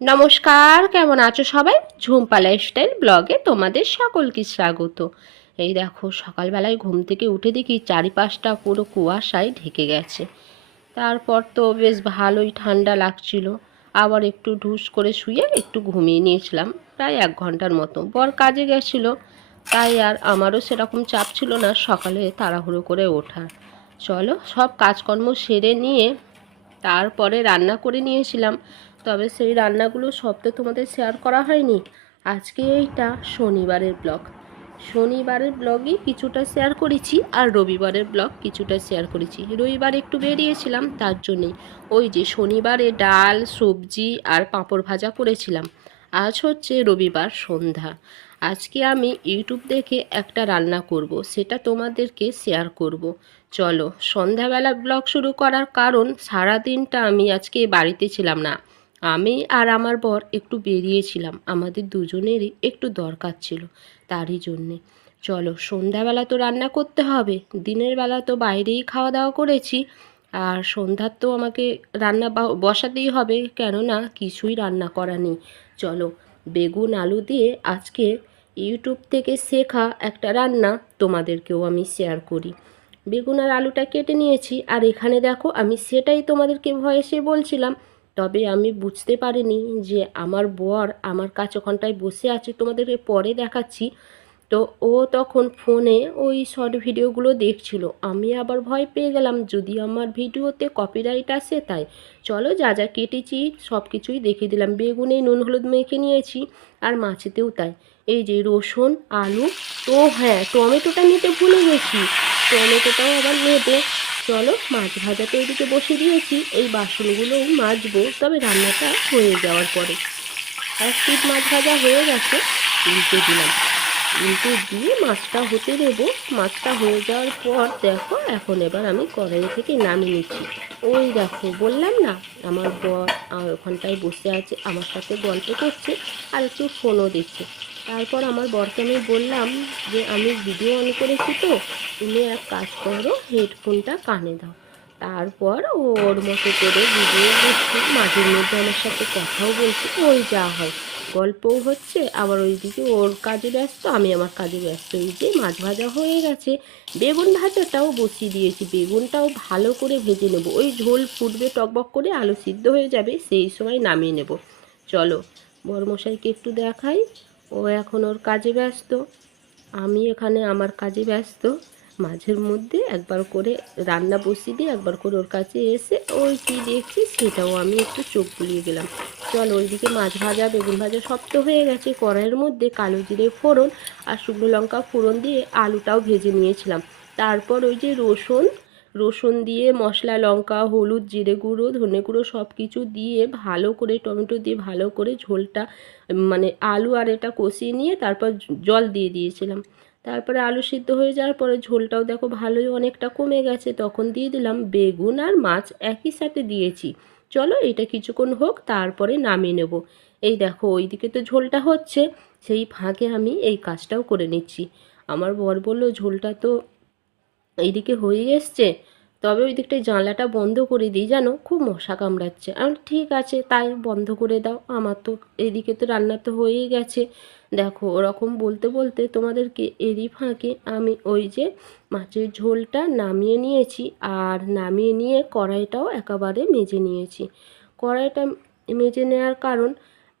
নমস্কার, কেমন আছো সবাই? ঝুম্পা লাইফস্টাইল ব্লগে তোমাদের সকলকে স্বাগত। এই দেখো, সকালবেলায় ঘুম থেকে উঠে দেখি চারিপাশটা পুরো কুয়াশায় ঢেকে গেছে। তারপর তো বেশ ভালোই ঠান্ডা লাগছিল। আবার একটু ঢুস করে শুয়ে একটু ঘুমিয়ে নিয়েছিলাম, প্রায় 1 ঘন্টার মতো। বর কাজে গেছিল, তাই আর আমারও সেরকম চাপ ছিল না সকালে তাড়াহুড়ো করে ওঠার। চলো, সব কাজকর্ম সেরে নিয়ে তারপরে রান্না করে নিয়েছিলাম। তবে সেই রান্নাগুলো সব তো তোমাদের শেয়ার করা হয়নি। আজকে এইটা শনিবারের ব্লগ। শনিবারের ব্লগই কিছুটা শেয়ার করেছি, আর রবিবারের ব্লগ কিছুটা শেয়ার করেছি। রবিবার একটু বেরিয়েছিলাম, তার জন্যেই। ওই যে শনিবারে ডাল, সবজি আর পাঁপড় ভাজা করেছিলাম। আজ হচ্ছে রবিবার সন্ধ্যা। আজকে আমি ইউটিউব দেখে একটা রান্না করব, সেটা তোমাদেরকে শেয়ার করব। চলো, সন্ধ্যাবেলা ব্লগ শুরু করার কারণ, সারা দিনটা আমি আজকে বাড়িতে ছিলাম না। আমি আর আমার বর একটু বেরিয়েছিলাম, আমাদের দুজনেরই একটু দরকার ছিল, তারই জন্যে। চলো, সন্ধ্যাবেলা তো রান্না করতে হবে। দিনের বেলা তো বাইরেই খাওয়া দাওয়া করেছি, আর সন্ধ্যার তো আমাকে রান্না বসাতেই হবে, কেননা কিছুই রান্না করা নেই। চলো, বেগুন আলু দিয়ে আজকে ইউটিউব থেকে শেখা একটা রান্না তোমাদেরকেও আমি শেয়ার করি। বেগুন আর আলুটা কেটে নিয়েছি, আর এখানে দেখো আমি সেটাই তোমাদেরকে ভয়েসে বলছিলাম। তবে আমি বুঝতে পারিনি যে আমার বর আমার কাছে ওখানটায় বসে আছে, তোমাদেরকে পরে দেখাচ্ছি। তো ও তখন ফোনে ওই শর্ট ভিডিওগুলো দেখছিল। আমি আবার ভয় পেয়ে গেলাম যদি আমার ভিডিওতে কপিরাইট আসে, তাই। চলো, যা যা কেটেছি সব কিছুই দেখিয়ে দিলাম। বেগুনে নুন হলুদ মেখে নিয়েছি, আর মাছেতেও তাই। এই যে রসুন, আলু, তো হ্যাঁ, টমেটোটা নিতে ভুলে গেছি, টমেটোটাও আবার নেবে। চলো, মাছ ভাজাটা ওইদিকে বসে দিয়েছি, এই বাসনগুলোও মাজবো তবে রান্নাটা হয়ে যাওয়ার পরে। এক পিঠ মাছ ভাজা হয়ে গেছে, উল্টে দিলাম। উল্টে দিয়ে মাছটা হতে দেবো। মাছটা হয়ে যাওয়ার পর দেখো, এখন এবার আমি কড়াই থেকে নামিয়ে নিচ্ছি। ওই দেখো, বললাম না, আমার বর ওখানটায় বসে আছে, আমার সাথে গল্প করছে আর একটু ফোনও দেখছে। তারপর আমার বরকে আমি বললাম যে আমি ভিডিও অন করেছি, তো তুমি এক কাজ করো, হেডফোনটা কানে দাও। তারপর ও ওর মতো করে ভিডিও দেখছি, মাঝে মধ্যে আমার সাথে কথাও বলছে। ওই যা হয়, গল্পও হচ্ছে, আবার ওইদিকে ওর কাজে ব্যস্ত, আমি আমার কাজে ব্যস্ত। এই যে মাছ ভাজা হয়ে গেছে, বেগুন ভাজাটাও বসিয়ে দিয়েছি। বেগুনটাও ভালো করে ভেজে নেব, ওই ঝোল ফুটবে টকবক করে, আলু সিদ্ধ হয়ে যাবে, সেই সময় নামিয়ে নেব। চলো, বড়মশাইকে একটু দেখাই। ও এখন ওর কাজে ব্যস্ত, আমি এখানে আমার কাজে ব্যস্ত। মাঝের মধ্যে একবার করে রান্না বসিয়ে দিয়ে একবার করে ওর কাছে এসে ওই কী দেখছি সেটাও আমি একটু চোখ বুলিয়ে গেলাম। চল, ওইদিকে মাছ ভাজা বেগুন ভাজা সব তো হয়ে গেছে। কড়াইয়ের মধ্যে কালো জিরে ফোড়ন আর শুকনো লঙ্কা ফোড়ন দিয়ে আলুটাও ভেজে নিয়েছিলাম। তারপর ওই যে রসুন রসুন দিয়ে মশলা, লঙ্কা, হলুদ, জিরে গুঁড়ো, ধনে গুঁড়ো সব কিছু দিয়ে ভালো করে, টমেটো দিয়ে ভালো করে ঝোলটা, মানে আলু আর এটা কষিয়ে নিয়ে তারপর জল দিয়ে দিয়েছিলাম। তারপরে আলু সিদ্ধ হয়ে যাওয়ার পরে ঝোলটাও দেখো ভালোই অনেকটা কমে গেছে, তখন দিয়ে দিলাম বেগুন আর মাছ একই সাথে দিয়েছি। চলো, এটা কিছুক্ষণ হোক, তারপরে নামিয়ে নেব। এই দেখো, ওইদিকে তো ঝোলটা হচ্ছে, সেই ফাঁকে আমি এই কাজটাও করে নিচ্ছি। আমার বর বলল ঝোলটা তো এইদিকে হয়ে এসছে, তবে ওই দিকটায় জানলাটা বন্ধ করে দিই, জানো খুব মশা কামড়াচ্ছে। আমি ঠিক আছে, তাই বন্ধ করে দাও, আমার তো এদিকে তো রান্না তো হয়েই গেছে। দেখো, ওরকম বলতে বলতে তোমাদেরকে এরই ফাঁকে আমি ওই যে মাছের ঝোলটা নামিয়ে নিয়েছি, আর নামিয়ে নিয়ে কড়াইটাও একেবারে মেজে নিয়েছি। কড়াইটা মেজে নেওয়ার কারণ,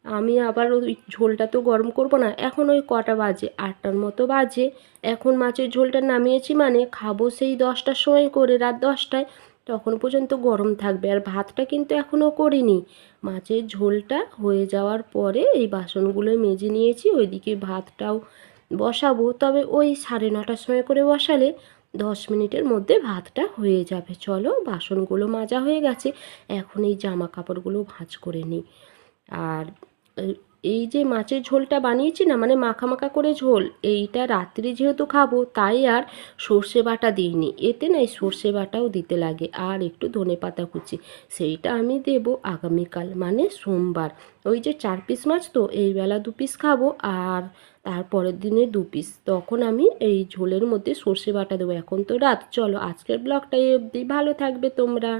আমি আবার ওই ঝোলটা তো গরম করব না। এখন ওই কটা বাজে, 8টার মতো বাজে। এখন মাছের ঝোলটা নামিয়েছি, মানে খাবো সেই 10টার সময় করে, রাত 10টায়, তখন পর্যন্ত গরম থাকবে। আর ভাতটা কিন্তু এখনও করিনি। মাছের ঝোলটা হয়ে যাওয়ার পরে এই বাসনগুলো মেজে নিয়েছি, ওইদিকে ভাতটাও বসাবো। তবে ওই 9:30টার সময় করে বসালে 10 মিনিটের মধ্যে ভাতটা হয়ে যাবে। চলো, বাসনগুলো মাজা হয়ে গেছে, এখন এই জামা কাপড়গুলো ভাঁজ করে নিই। আর এই যে মাছের ঝোলটা বানিয়েছি না, মানে মাখা মাখা করে ঝোল, এইটা রাত্রি যেহেতু খাবো, তাই আর সর্ষে বাটা দিইনি। এতে না এই সর্ষে বাটাও দিতে লাগে, আর একটু ধনেপাতা কুচি, সেইটা আমি দেব আগামীকাল, মানে সোমবার। ওই যে 4 পিস মাছ, তো এই বেলা 2 পিস খাবো, আর তারপরের দিনে 2 পিস, তখন আমি এই ঝোলের মধ্যে সর্ষে বাটা দেবো। এখন তো রাত। চলো, আজকের ব্লগটা এই অবধি, ভালো থাকবে তোমরা।